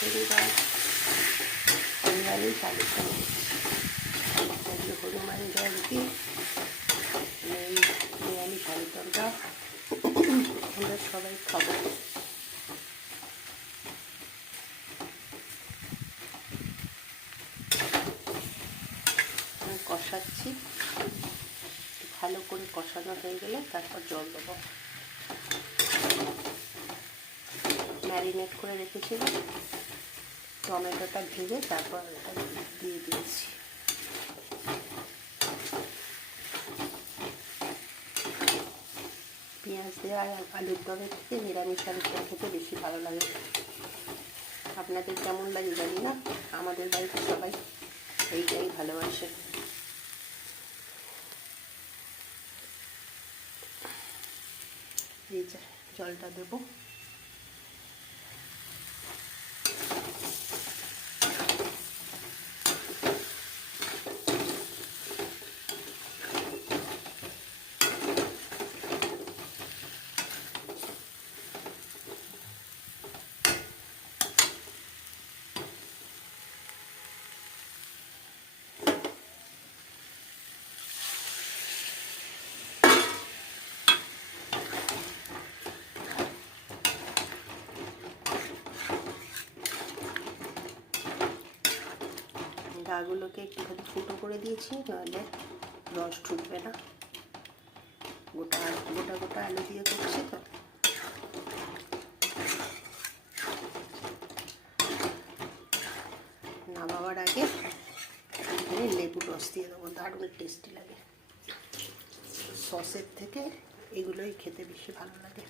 শনিবার নিরামিষ আলু খাবো। হনুমান জয়ন্তী এই নিরামিষ আলু তরকা আমরা সবাই খাবো। কষাচ্ছি, ভালো করে কষানো হয়ে গেলে তারপর জল দেবো। ম্যারিনেট করে রেখেছিলাম, টমেটোটা ভেজে তারপর এটা দিয়ে দিয়েছি। পেঁয়াজ দেওয়া আলুর দমের থেকে নিরামিষ আলুর দম খেতে বেশি ভালো লাগে। আপনাদের কেমন লাগে জানি না, আমাদের বাড়িতে সবাই এইটাই ভালোবাসে। এই জলটা দেবো। ডাগুলোকে একটুখানি ফুটো করে দিয়েছি, নাহলে রস ঢুকবে না। গোটা গোটা আলু দিয়ে করছি তো। নামাবার আগে এখানে লেবুর রস দিয়ে দেবো, দারুণ টেস্টি লাগে। সসের থেকে এগুলোই খেতে বেশি ভালো লাগে।